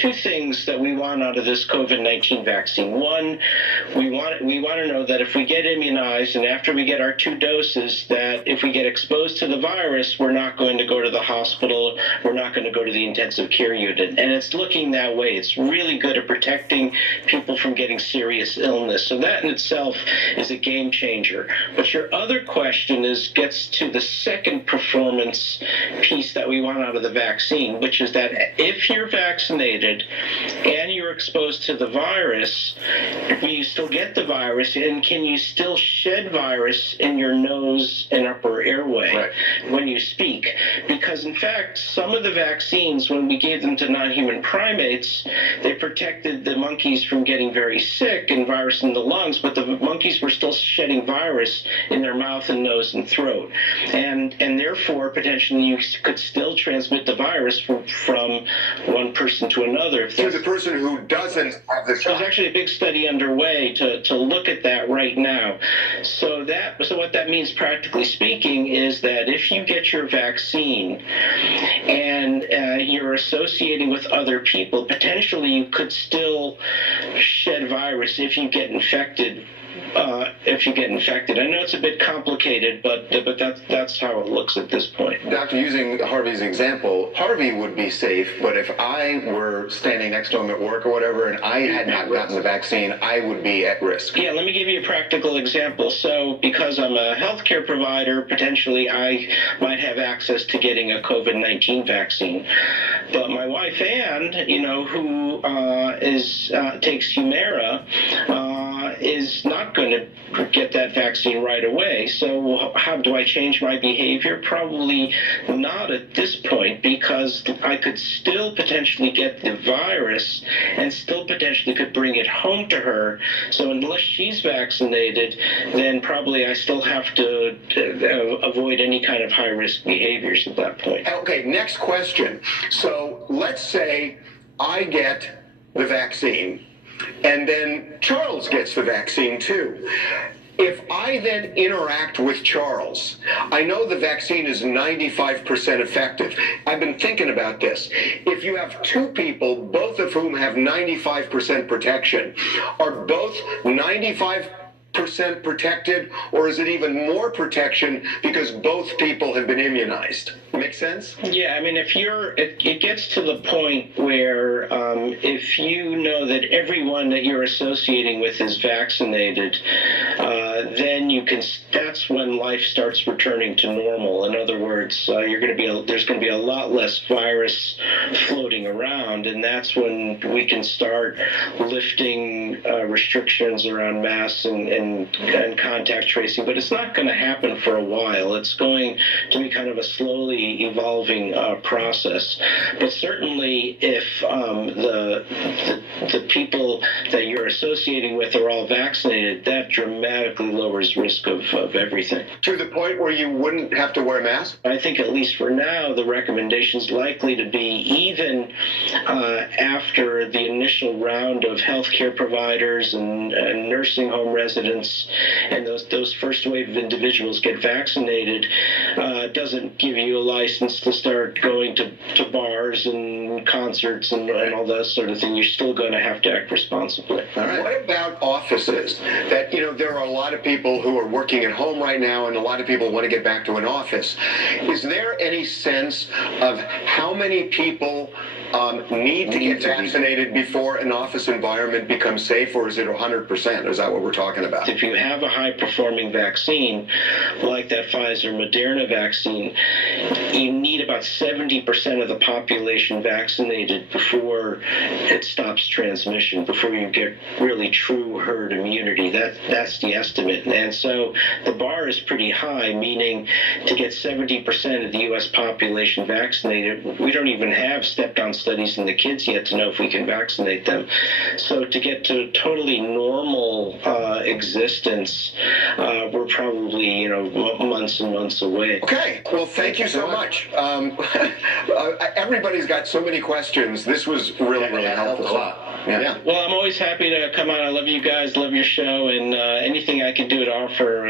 two things that we want out of this COVID-19 vaccine. One, we want to know that if we get immunized and after we get our 2 doses, that if we get exposed to the virus, we're not going to go to the hospital, we're not going to go to the intensive care unit. And it's looking that way. It's really good at protecting people from getting serious illness. So that in itself is a game changer. But your other question gets to the second performance piece that we want out of the vaccine, which is that if you're vaccinated and you're exposed to the virus, will you still get the virus, and can you still shed virus in your nose and upper airway when you speak? Because in fact, some of the vaccines, when we gave them to non-human primates, they protected the monkeys from getting very sick and virus in the lungs, but the monkeys were still shedding virus in their mouth and nose and throat. And therefore, potentially, you could still transmit the virus from one person to another. To the person who doesn't have the shot. There's actually a big study underway to look at that right now. So what that means, practically speaking, is that if you get your vaccine and you're associating with other people, potentially you could still shed virus if you get infected. I know it's a bit complicated, but that's how it looks at this point. Doctor, using Harvey's example, Harvey would be safe, but if I were standing next to him at work or whatever and I had not gotten the vaccine, I would be at risk. Yeah, let me give you a practical example. So because I'm a healthcare provider, potentially I might have access to getting a COVID-19 vaccine. But my wife, Ann, who takes Humira, is not going to get that vaccine right away. So how do I change my behavior? Probably not at this point, because I could still potentially get the virus and still potentially could bring it home to her. So unless she's vaccinated, then probably I still have to avoid any kind of high-risk behaviors at that point. Okay, next question. So let's say I get the vaccine, and then Charles gets the vaccine too. If I then interact with Charles, I know the vaccine is 95% effective. I've been thinking about this. If you have 2 people, both of whom have 95% protection, are both 95% protected, or is it even more protection because both people have been immunized? Make sense? Yeah, I mean, it gets to the point where if you know that everyone that you're associating with is vaccinated, then that's when life starts returning to normal. In other words, there's going to be a lot less virus floating around, and that's when we can start lifting restrictions around masks and contact tracing. But it's not going to happen for a while. It's going to be kind of a slowly evolving process. But certainly, if the people that you're associating with are all vaccinated, that dramatically lowers risk of everything. To the point where you wouldn't have to wear a mask? I think at least for now, the recommendation is likely to be even after the initial round of healthcare providers and nursing home residents and those first wave of individuals get vaccinated, doesn't give you a license to start going to bars and concerts and all that sort of thing. You're still going to have to act responsibly. All right. What about offices? That, there are a lot of people who are working at home right now, and a lot of people want to get back to an office. Is there any sense of how many people need to get vaccinated before an office environment becomes safe, or is it 100%? Is that what we're talking about? If you have a high-performing vaccine, like that Pfizer-Moderna vaccine, you need about 70% of the population vaccinated before it stops transmission, before you get really true herd immunity. That's the estimate. And so the bar is pretty high, meaning to get 70% of the U.S. population vaccinated, we don't even have step-down studies in the kids yet to know if we can vaccinate them. So to get to totally normal existence, we're probably months and months away. Okay, well, thank you so much. Everybody's got so many questions. This was really helpful. Yeah. Well, I'm always happy to come on. I love you guys, love your show, and anything I can do to offer